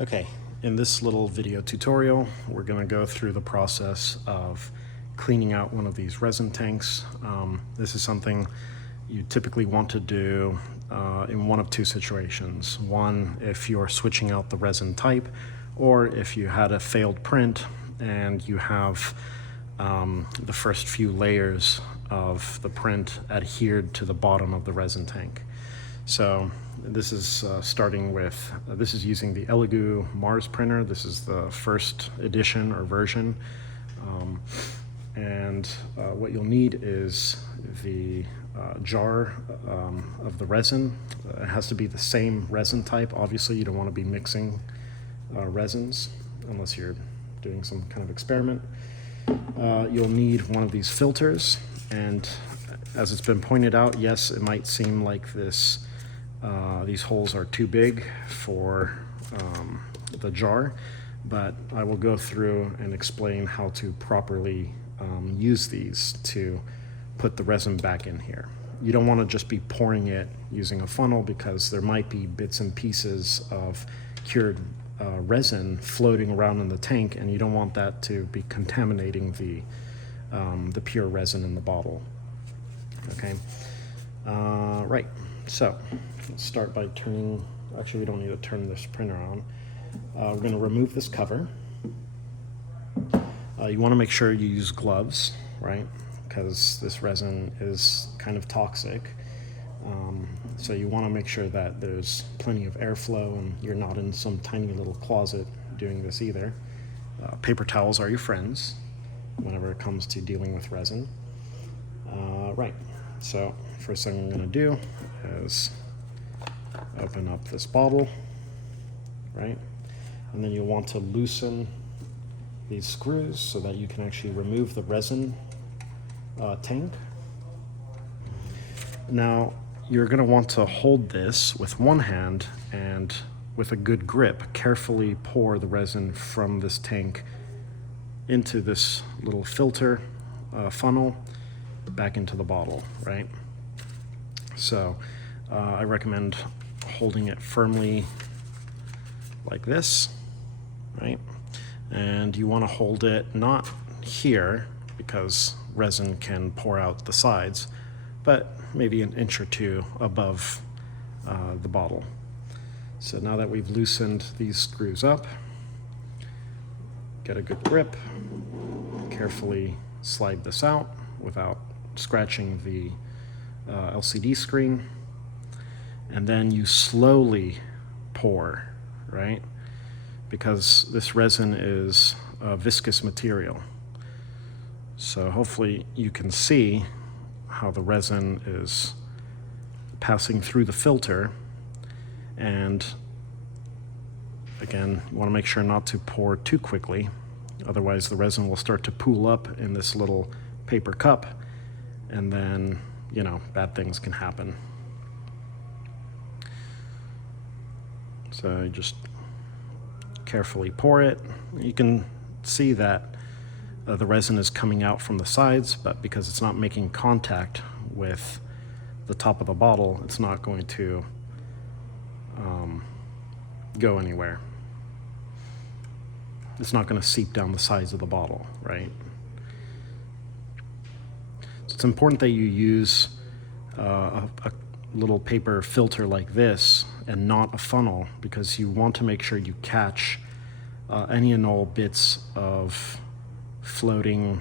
Okay, in this little video tutorial, we're going to go through the process of cleaning out one of these resin tanks. This is something you typically want to do in one of two situations. One, if you're switching out the resin type, or if you had a failed print and you have the first few layers of the print adhered to the bottom of the resin tank. So this is starting with, this is using the Elegoo Mars printer. This is the first edition or version. What you'll need is the jar of the resin. It has to be the same resin type. Obviously, you don't want to be mixing resins unless you're doing some kind of experiment. You'll need one of these filters, and as it's been pointed out, yes, it might seem like these holes are too big for the jar, but I will go through and explain how to properly use these to put the resin back in here. You don't want to just be pouring it using a funnel, because there might be bits and pieces of cured resin floating around in the tank, and you don't want that to be contaminating the pure resin in the bottle. Okay, right. So let's start by turning, actually we don't need to turn this printer on. We're going to remove this cover. You want to make sure you use gloves, right? Because this resin is kind of toxic. So you want to make sure that there's plenty of airflow and you're not in some tiny little closet doing this either. Paper towels are your friends whenever it comes to dealing with resin. Right, so first thing I'm going to do is open up this bottle, right? And then you'll want to loosen these screws so that you can actually remove the resin tank. Now, you're going to want to hold this with one hand and with a good grip, carefully pour the resin from this tank into this little filter funnel back into the bottle, right? So I recommend holding it firmly like this, right? And you want to hold it not here, because resin can pour out the sides, but maybe an inch or two above the bottle. So now that we've loosened these screws up, get a good grip, carefully slide this out without scratching the LCD screen, and then you slowly pour, right? Because this resin is a viscous material. So hopefully you can see how the resin is passing through the filter, and again, you want to make sure not to pour too quickly, otherwise the resin will start to pool up in this little paper cup, and then, you know, bad things can happen. So just carefully pour it. You can see that the resin is coming out from the sides, but because it's not making contact with the top of the bottle, it's not going to go anywhere. It's not going to seep down the sides of the bottle, right? So it's important that you use a little paper filter like this and not a funnel, because you want to make sure you catch any and all bits of floating,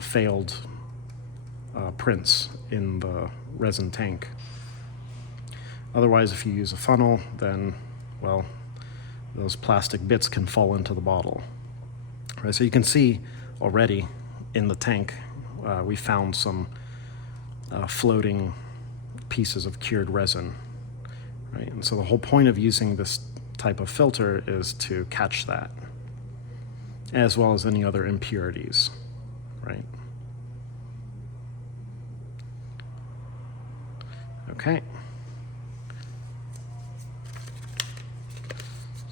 failed prints in the resin tank. Otherwise, if you use a funnel, then, well, those plastic bits can fall into the bottle. Right, so you can see already in the tank, we found some floating pieces of cured resin. Right? And so the whole point of using this type of filter is to catch that, as well as any other impurities, right? Okay.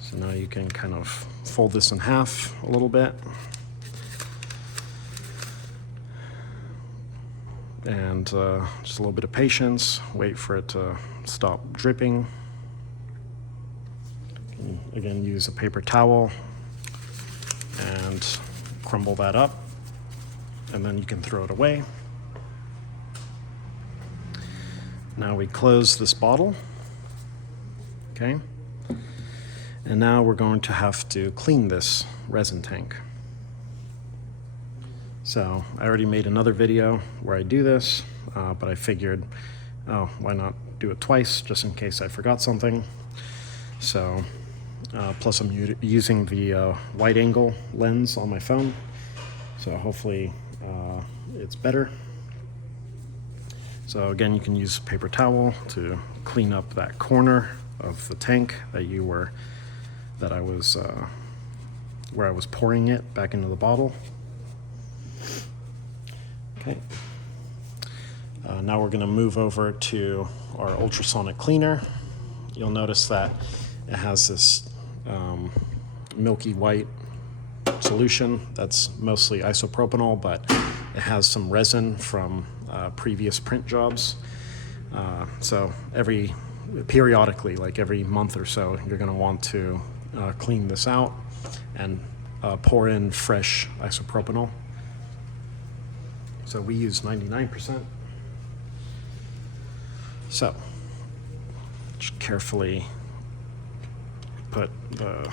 So now you can kind of fold this in half a little bit. And just a little bit of patience, wait for it to stop dripping. Again, use a paper towel and crumble that up, and then you can throw it away. Now we close this bottle, okay? And now we're going to have to clean this resin tank. So I already made another video where I do this, but I figured, oh, why not do it twice, just in case I forgot something. So, plus I'm using the wide angle lens on my phone, so hopefully it's better. So again, you can use a paper towel to clean up that corner of the tank where I was pouring it back into the bottle. Okay. Now we're going to move over to our ultrasonic cleaner. You'll notice that it has this milky white solution that's mostly isopropanol, but it has some resin from previous print jobs. So periodically, like every month or so, you're going to want to clean this out and pour in fresh isopropanol. So we use 99%. So just carefully put the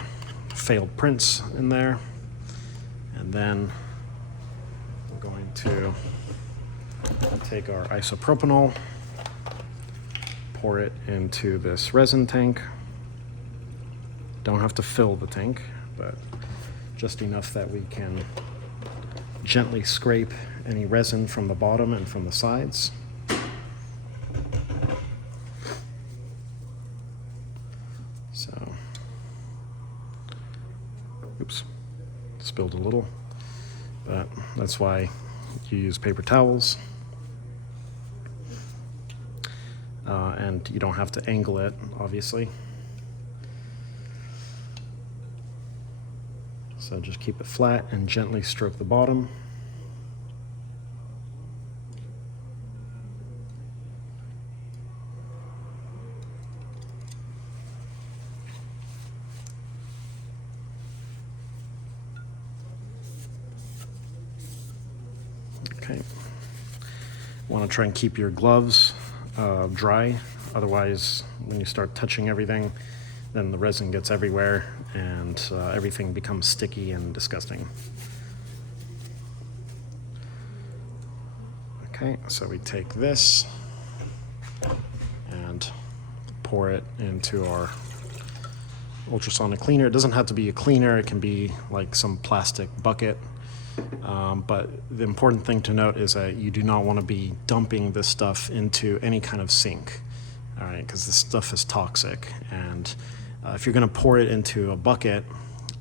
failed prints in there, and then we're going to take our isopropanol, pour it into this resin tank. Don't have to fill the tank, but just enough that we can gently scrape any resin from the bottom and from the sides. So, oops, spilled a little, but that's why you use paper towels. And you don't have to angle it, obviously. So just keep it flat and gently stroke the bottom. Okay. Want to try and keep your gloves dry. Otherwise, when you start touching everything, then the resin gets everywhere and everything becomes sticky and disgusting. Okay, so we take this and pour it into our ultrasonic cleaner. It doesn't have to be a cleaner, it can be like some plastic bucket. But the important thing to note is that you do not want to be dumping this stuff into any kind of sink, all right, because this stuff is toxic. And if you're going to pour it into a bucket,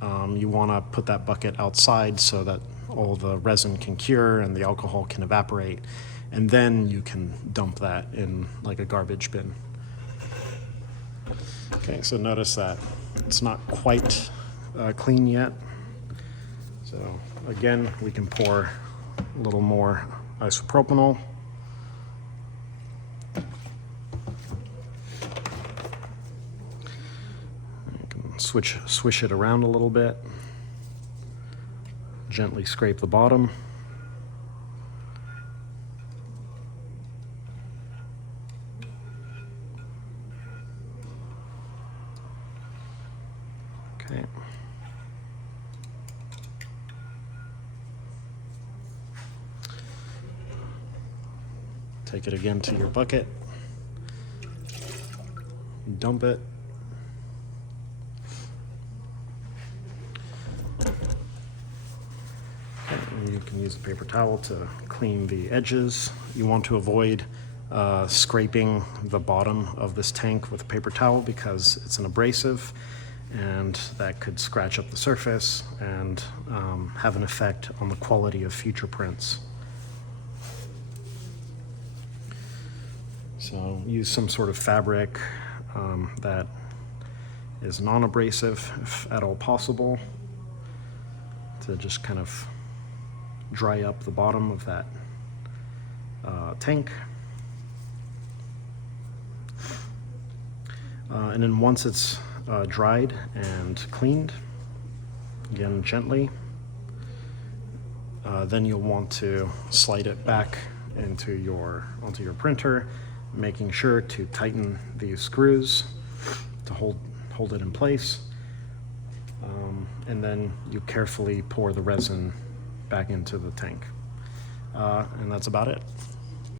you want to put that bucket outside so that all the resin can cure and the alcohol can evaporate, and then you can dump that in like a garbage bin. Okay, so notice that it's not quite clean yet. So again, we can pour a little more isopropanol. You can swish it around a little bit. Gently scrape the bottom. Okay. Take it again to your bucket, dump it. And you can use a paper towel to clean the edges. You want to avoid scraping the bottom of this tank with a paper towel because it's an abrasive and that could scratch up the surface and have an effect on the quality of future prints. So use some sort of fabric that is non-abrasive, if at all possible, to just kind of dry up the bottom of that tank. And then once it's dried and cleaned, again gently. Then you'll want to slide it back onto your printer, making sure to tighten these screws to hold it in place. And then you carefully pour the resin back into the tank. And that's about it.